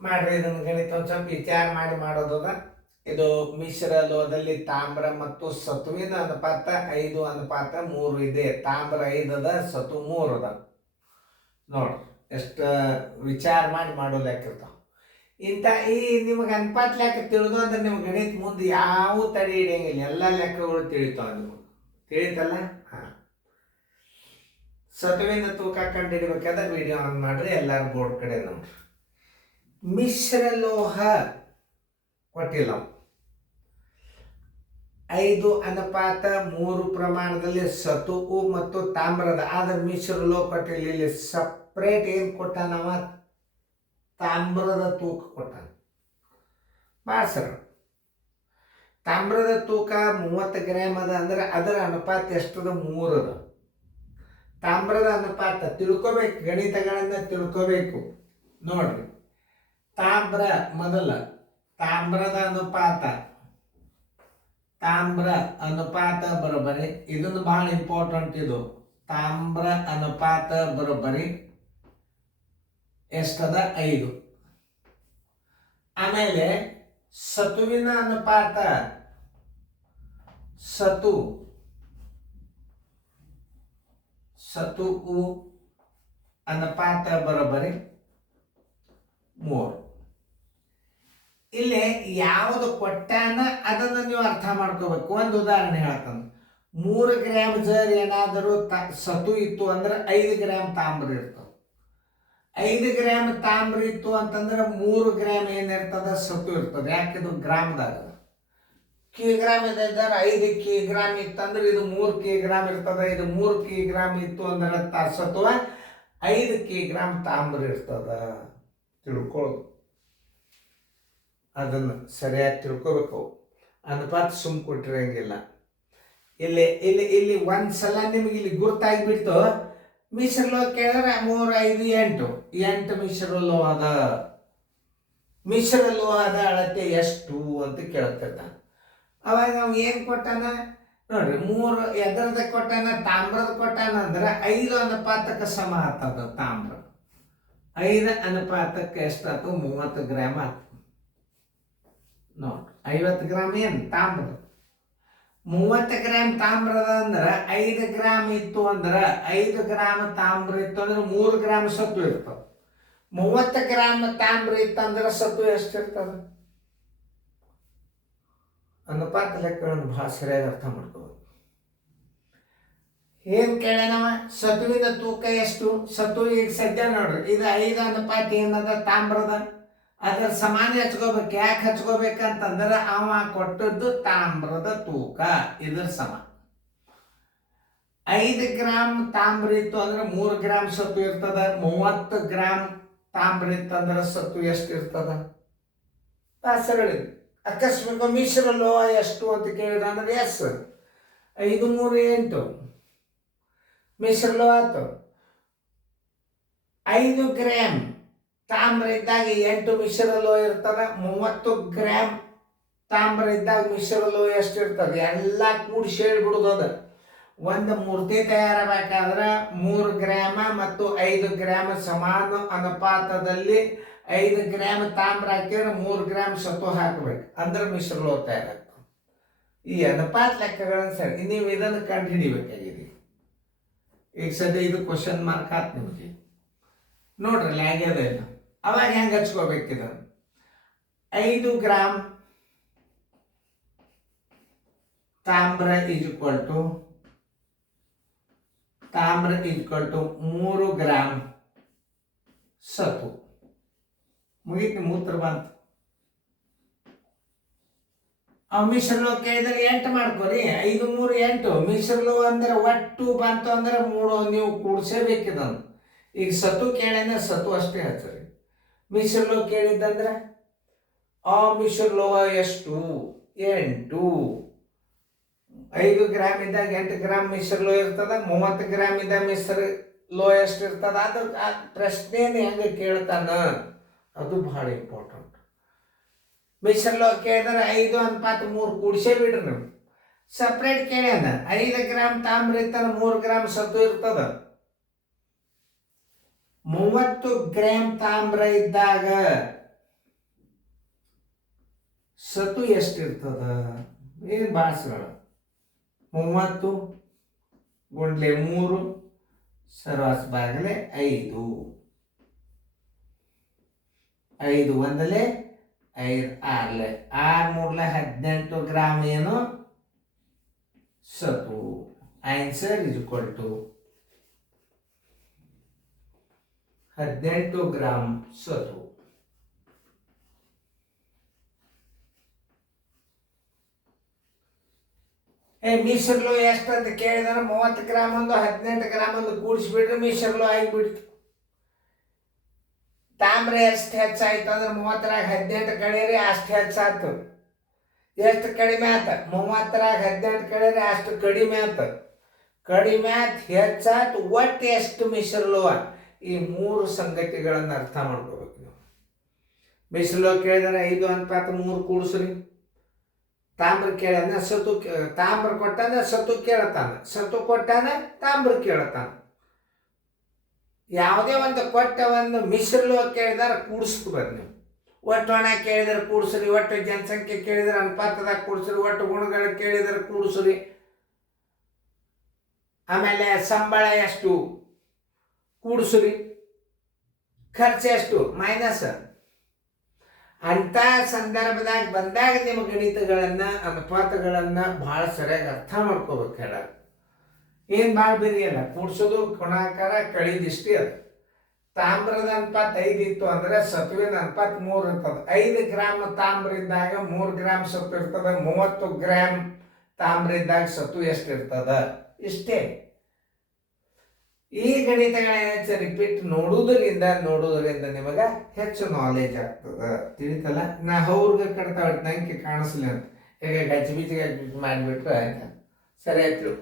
ಮಾಡ್ರಿ. ಇದನ್ನು ಗಣಿತ ಒಂದು ಸ್ವಲ್ಪ ವಿಚಾರ ಮಾಡೋದದ. ಇದು ಮಿಶ್ರ ಲೋಹದಲ್ಲಿ ತಾಮ್ರ ಮತ್ತು ಸತುವಿನ ಅನುಪಾತ 5:3 ಇದೆ. ತಾಮ್ರ 5 ಅದ, ಸತು 3 ಅದ. ನೋಡ್ರಿ ಎಷ್ಟು ವಿಚಾರ ಮಾಡೋ ಲೆಕ್ಕ ಇರ್ತಾವ. ಇಂಥ ಈ ನಿಮಗೆ ಅನುಪಾತ ಲೆಕ್ಕ ತಿಳಿದು ಅಂದ್ರೆ ನಿಮ್ಗೆ ಗಣಿತ ಮುಂದೆ ಯಾವ ತಡೆ ಹಿಡಿಯಂಗಿಲ್ಲ. ಎಲ್ಲ ಲೆಕ್ಕಗಳು ತಿಳಿತಾವ ನಿಮಗೆ. ತಿಳಿತಲ್ಲ? ಹಾಂ. ಸತುವಿನ ತೂಕ ಕಂಡು ಹಿಡಿಬೇಕಾದ್ರೆ ವಿಡಿಯೋ ಆನ್ ಮಾಡ್ರಿ. ಎಲ್ಲರೂ ಬೋರ್ಡ್ ಕಡೆ ನೋಡ್ರಿ. ಮಿಶ್ರಲೋಹ ಕೊಟ್ಟಿಲ್ಲ. 5:3 ಪ್ರಮಾಣದಲ್ಲಿ ಸತುವು ಮತ್ತು ತಾಮ್ರದ ಆದ್ರೆ ಮಿಶ್ರಲೋಹ ಕೊಟ್ಟಿಲ್ಲ. ಇಲ್ಲಿ ಸಪ್ರೇಟ್ ಏನು ಕೊಟ್ಟಾನವ? ತಾಮ್ರದ ತೂಕ ಕೊಟ್ಟಾನ. ಭಾಳ ಸರಳ. ತಾಮ್ರದ ತೂಕ 30 ಗ್ರಾಮ್ ಅದ ಅಂದ್ರೆ ಅದರ ಅನುಪಾತ ಎಷ್ಟದ? 3 ಅದ. ತಾಮ್ರದ ಅನುಪಾತ ತಿಳ್ಕೋಬೇಕು, ಗಣಿತಗಳನ್ನ ತಿಳ್ಕೋಬೇಕು. ನೋಡ್ರಿ, ತಾಮ್ರ ಮೊದಲ ತಾಮ್ರದ ಅನುಪಾತ ಬರೋಬ್ಬರಿ. ಇದನ್ನು ಬಹಳ ಇಂಪಾರ್ಟೆಂಟ್. ಇದು ತಾಮ್ರ ಅನುಪಾತ ಬರೋಬ್ಬರಿ ಎಷ್ಟದ? 5. ಆಮೇಲೆ ಸತುವಿನ ಅನುಪಾತ ಸತುವು ಅನುಪಾತ ಬರೋಬ್ಬರಿ 3. ಇಲ್ಲಿ ಯಾವುದು ಕೊಟ್ಟಾನ ಅದನ್ನು ನೀವು ಅರ್ಥ ಮಾಡ್ಕೋಬೇಕು. ಒಂದು ಉದಾಹರಣೆ ಹೇಳ್ತಾನೆ. 3 ಗ್ರಾಮ್ ಜರ್ ಏನಾದರೂ ಸತು ಇತ್ತು ಅಂದ್ರೆ 5 ಗ್ರಾಮ್ ತಾಮ್ರ ಇರ್ತದೆ. 5 ಗ್ರಾಮ್ ತಾಮ್ರ ಇತ್ತು ಅಂತಂದ್ರೆ 3 ಗ್ರಾಮ್ ಏನಿರ್ತದ? ಸತು ಇರ್ತದೆ. ಯಾಕಿದು ಗ್ರಾಮ್ದಾಗ ಕಿಗ್ರಾಮ್ ಇದ್ದಾರೆ. 5 ಕಿಗ್ರಾಮ್ ಇತ್ತಂದ್ರೆ ಇದು 3 ಕಿಗ್ರಾಮ್ ಇರ್ತದೆ. ಇದು 3 ಕಿಗ್ರಾಮ್ ಇತ್ತು ಅಂದ್ರೆ ಸತ್ವ 5 ಕಿಗ್ರಾಮ್ ತಾಮ್ರ ಇರ್ತದ. ತಿಳ್ಕೊಳ್ಳೋದು, ಅದನ್ನು ಸರಿಯಾಗಿ ತಿಳ್ಕೋಬೇಕು. ಅನುಪಾತ ಸುಮ್ ಕೊಟ್ಟಿರಂಗಿಲ್ಲ. ಇಲ್ಲಿ ಇಲ್ಲಿ ಇಲ್ಲಿ ಒಂದ್ಸಲ ನಿಮ್ಗೆ ಇಲ್ಲಿ ಗುರ್ತಾಗಿಬಿಡ್ತು. ಮಿಶ್ರಲೋಹ ಕೇಳಿದ್ರೆ 3, 5, 8 ಮಿಶ್ರಲೋಹದ ಅಳತೆ ಎಷ್ಟು ಅಂತ ಕೇಳ್ತಿರ್ತಾನೆ. ಅವಾಗ ನಾವು ಏನು ಕೊಟ್ಟಾನ ನೋಡ್ರಿ, 3 ಎದರದ ಕೊಟ್ಟಾನ? ತಾಮ್ರದ ಕೊಟ್ಟಾನ ಅಂದ್ರೆ 5 ಅನುಪಾತಕ್ಕೆ ಸಮ ಆಗ್ತದ. ತಾಮ್ರ 5 ಅನುಪಾತಕ್ಕೆ ಎಷ್ಟಾಯ್ತು? 30 ಗ್ರಾಮ್ ಆಗ್ತದೆ. ನೋಡ್ರಿ, 50 ಗ್ರಾಮ್ ಏನು ತಾಮ್ರ, 30 ಗ್ರಾಮ್ ತಾಮ್ರದ ಅಂದ್ರೆ 5 ಗ್ರಾಮ್ ಇತ್ತು ಅಂದ್ರೆ 5 ಗ್ರಾಮ್ ತಾಮ್ರ ಇತ್ತು ಅಂದ್ರೆ 3 ಗ್ರಾಮ್ ಸತ್ತು ಇರ್ತದೆ. 30 ಗ್ರಾಮ್ ತಾಮ್ರ ಇತ್ತಂದ್ರೆ ಸತ್ತು ಎಷ್ಟಿರ್ತದೆ? ಅನುಪಾತ ಲೆಕ್ಕಗಳನ್ನು ಭಾಳ ಸರಿಯಾಗಿ ಅರ್ಥ ಮಾಡ್ಕೋಬೇಕು. ಏನ್ ಕೇಳನವ? ಸತುವಿನ ತೂಕ ಎಷ್ಟು? ಸತು ಈಗ ಸದ್ಯ ನೋಡ್ರಿ, ಇದು 5 ಅನುಪಾತ ಏನದ? ತಾಮ್ರದ. ಅದ್ರ ಸಮಾನ ಹಚ್ಕೋಬೇಕು. ಯಾಕೆ ಹಚ್ಕೋಬೇಕಂತಂದ್ರೆ ಅವ ಕೊಟ್ಟದ್ದು ತಾಮ್ರದ ತೂಕ, ಇದ್ರ ಸಮ. 5 ಗ್ರಾಮ್ ತಾಮ್ರ ಇತ್ತು ಅಂದ್ರೆ 3 ಗ್ರಾಮ್ ಸತ್ತು ಇರ್ತದ. 30 ಗ್ರಾಮ್ ತಾಮ್ರ ಇತ್ತಂದ್ರೆ ಸತ್ತು ಎಷ್ಟು ಇರ್ತದ? ಸರಳಿ. ಅಕಸ್ಮಾತ್ ಮಿಶ್ರ ಲೋಹ ಎಷ್ಟು ಅಂತ ಕೇಳಿದ ಅಂದ್ರೆ ಎಸ್ 5, 3, 8 ಮಿಶ್ರ ಲೋಹ ಆಯ್ತು. 5 ಗ್ರಾಮ್ ತಾಮ್ರ ಇದ್ದಾಗ 8 ಮಿಶ್ರ ಲೋಹ ಇರ್ತದ. 30 ಗ್ರಾಮ್ ತಾಮ್ರ ಇದ್ದಾಗ ಮಿಶ್ರ ಲೋಹ ಎಷ್ಟು ಇರ್ತದೆ? ಎಲ್ಲ ಕೂಡಿಸಿ ಹೇಳ್ಬಿಡುದದ. ಒಂದು ಮೂರ್ತಿ ತಯಾರಬೇಕಾದ್ರೆ 3 ಗ್ರಾಮ ಮತ್ತು 5 ಗ್ರಾಮ್ ಸಮಾನ ಅನುಪಾತದಲ್ಲಿ 5 ಗ್ರಾಮ್ ತಾಮ್ರ ಹಾಕಿದ್ರೆ 3 ಗ್ರಾಮ್ ಸತು ಹಾಕಬೇಕು. ಅಂದ್ರೆ ಮಿಶ್ರ ಲೋಹ ತಯಾರಾಗ್ತದೆ. ಈ ಅನುಪಾತ ಲೆಕ್ಕಗಳನ್ನು ಸರಿ ನೀವು ಇದನ್ನು ಕಂಡು ಹಿಡಿಬೇಕಾಗಿದೆ. ಈಗ ಸದ್ಯ ಇದು ಕ್ವಶನ್ ಮಾರ್ಕ್ ಆತ್ ನಿಮಗೆ. ನೋಡ್ರಿ ಆಗ್ಯದ ಇಲ್ಲ. ಅವಾಗ ಹೆಂಗೆ ಹಚ್ಕೋಬೇಕಿದ? 5 ಗ್ರಾಮ್ ತಾಮ್ರ ಈಕ್ವಲ್ ಟು 3 ಗ್ರಾಮ್ ಸತು. ಮುಗೀತು, ಮೂತ್ರ ಬಂತು. ಮಿಶ್ರಲೋಹ ಕೇಳಿದ್ರೆ 8 ಮಾಡ್ಕೊರಿ. 5, 3, 8 ಮಿಶ್ರಲೋಹ ಅಂದ್ರೆ ಒಟ್ಟು ಬಂತು ಅಂದ್ರೆ 3 ನೀವು ಕೂಡಿಸೇಬೇಕಿದನ್ನು. ಈಗ ಸತು ಕೇಳಿದ್ರೆ ಸತು ಅಷ್ಟೇ ಹಚ್ಚರಿ. ಮಿಶ್ರಲೋಹ ಕೇಳಿದ್ದಂದ್ರೆ ಮಿಶ್ರಲೋಹ ಎಷ್ಟು? 8. 5 ಗ್ರಾಮ್ ಇದ್ದಾಗ 8 ಗ್ರಾಮ್ ಮಿಶ್ರಲೋಹ ಇರ್ತದ. 30 ಗ್ರಾಮ್ ಇದ್ದಾಗ ಮಿಶ್ರ ಲೋಹ ಎಷ್ಟು ಇರ್ತದ? ಅದು ಪ್ರಶ್ನೆಯನ್ನು ಹೆಂಗೆ ಕೇಳ್ತಾನ ಅದು ಬಹಳ ಇಂಪಾರ್ಟೆಂಟ್. ಮಿಶ್ರಲೋಹ ಕೇಳಿದ್ರೆ 5:3 ಕೂಡಿಸೇ ಬಿಡ್ರಿ ನೀವು. ಸಪ್ರೇಟ್ ಕೇಳ್ಯಾನ 5 ಗ್ರಾಮ್ ತಾಮ್ರ ಇರ್ತದ, 3 ಗ್ರಾಮ್ ಸತು ಇರ್ತದ. 30 ಗ್ರಾಮ್ ತಾಮ್ರ ಇದ್ದಾಗ ಸತು ಎಷ್ಟಿರ್ತದ? ಏನು ಭಾಳ ಸರಳ. 30 ಗುಂಡ್ಲೆ 3 ಸರ್ವಾಸ್ ಬಾಗಲೆ 5. 5 ಒಂದಲೆ 5 6 6 3 18 ಗ್ರಾಮ್ ಏನು ಸತು. Answer is equal to 18 gram ಸತು. ಮಿಶ್ರಲು ಎಷ್ಟು ಅಂತ ಕೇಳಿದ್ರೆ 30 ಗ್ರಾಮ್ ಒಂದು 18 ಗ್ರಾಮ್ ಒಂದು ಕೂಡಿಸ್ಬಿಟ್ರೆ ಮಿಶ್ರಲು ಆಗಿಬಿಡ್ತು. ತಾಮ್ರ ಎಷ್ಟು ಹೆಚ್ಚಾಯ್ತು ಅಂದ್ರೆ 30ರಾಗ 18 ಕಳೀರಿ ಅಷ್ಟು ಹೆಚ್ಚಾಯ್ತು. ಎಷ್ಟು ಕಡಿಮೆ ಆತ? 30ರಾಗ 18 ಕಳೀರಿ ಅಷ್ಟು ಕಡಿಮೆ ಆತ. ಕಡಿಮೆ ಆತ್ ಹೆಚ್ಚಾಯ್ತು ಒಟ್ಟು ಎಷ್ಟು ಮಿಶ್ರಲೋಹ? ಈ 3 ಸಂಗತಿಗಳನ್ನು ಅರ್ಥ ಮಾಡ್ಕೋಬೇಕು ನೀವು. ಮಿಶ್ರಲೋಹ ಕೇಳಿದ್ರೆ 5 ಅನುಪಾತ 3 ಕೂಡಿಸ್ರಿ. ತಾಮ್ರ ಕೇಳನ ಸತು, ತಾಮ್ರ ಕೊಟ್ಟಾನ ಸತು ಕೇಳ್ತಾನ, ಸತು ಕೊಟ್ಟಾನ ತಾಮ್ರ ಕೇಳ್ತಾನ. ಯಾವುದೇ ಒಂದು ಕೊಟ್ಟ ಒಂದು ಮಿಶ್ರಲೋಹ ಕೇಳಿದಾರೆ ಕೂಡಿಸ್ಕೊಬಾರ್ದು ನೀವು. ಒಟ್ಟು ಹಣ ಕೇಳಿದ್ರೆ ಕೂಡಿಸ್ರಿ, ಒಟ್ಟು ಜನಸಂಖ್ಯೆ ಕೇಳಿದ್ರೆ ಅನುಪಾತದಾಗ ಕೂಡಿಸ್ರಿ, ಒಟ್ಟು ಗುಣಗಳು ಕೇಳಿದ್ರೆ ಕೂಡಿಸ್ರಿ. ಆಮೇಲೆ ಸಂಬಳ ಎಷ್ಟು ಕೂಡಿಸ್ರಿ, ಖರ್ಚು ಎಷ್ಟು ಮೈನಸ್. ಅಂಥ ಸಂದರ್ಭದಾಗ ಬಂದಾಗ ನಿಮ್ಮ ಗಣಿತಗಳನ್ನು ಅನುಪಾತಗಳನ್ನು ಭಾಳ ಸರಿಯಾಗಿ ಅರ್ಥ ಮಾಡ್ಕೋಬೇಕು. ಹೇಳ ಏನು ಭಾಳ ಬೇರೆ ಅಲ್ಲ, ಕೂಡ್ಸೋದು ಗುಣಾಕಾರ ಕಳಿದಿಷ್ಟೇ ಅದು. ತಾಮ್ರದ ಅನುಪಾತ 5 ಇತ್ತು ಅಂದ್ರೆ ಸತುವಿನ ಅನುಪಾತ 3 ಇರ್ತದೆ. 5 ಗ್ರಾಮ್ ತಾಮ್ರ ಇದ್ದಾಗ 3 ಗ್ರಾಮ್ ಸತು ಇರ್ತದೆ. 30 ಗ್ರಾಮ್ ತಾಮ್ರ ಇದ್ದಾಗ ಸತು ಎಷ್ಟಿರ್ತದ? ಇಷ್ಟೇ. ಈ ಗಣಿತಗಳನ್ನ ರಿಪೀಟ್ ನೋಡುವುದರಿಂದ ನಿಮಗೆ ಹೆಚ್ಚು ನಾಲೆಜ್ ಆಗ್ತದೆ. ತಿಳಿತಲ್ಲ? ನಾ ಅವ್ರಿಗೆ ಕಟ್ತಾ ನಂಗೆ ಕಾಣಿಸ್ಲಿ ಅಂತ ಹೇಗೆ ಗಜ್ಜಿ ಬಿಜ್ಜಿ ಮಾಡಿಬಿಟ್ರೆ ಆಯ್ತಾ ಸರಿ ಆಯ್ತು.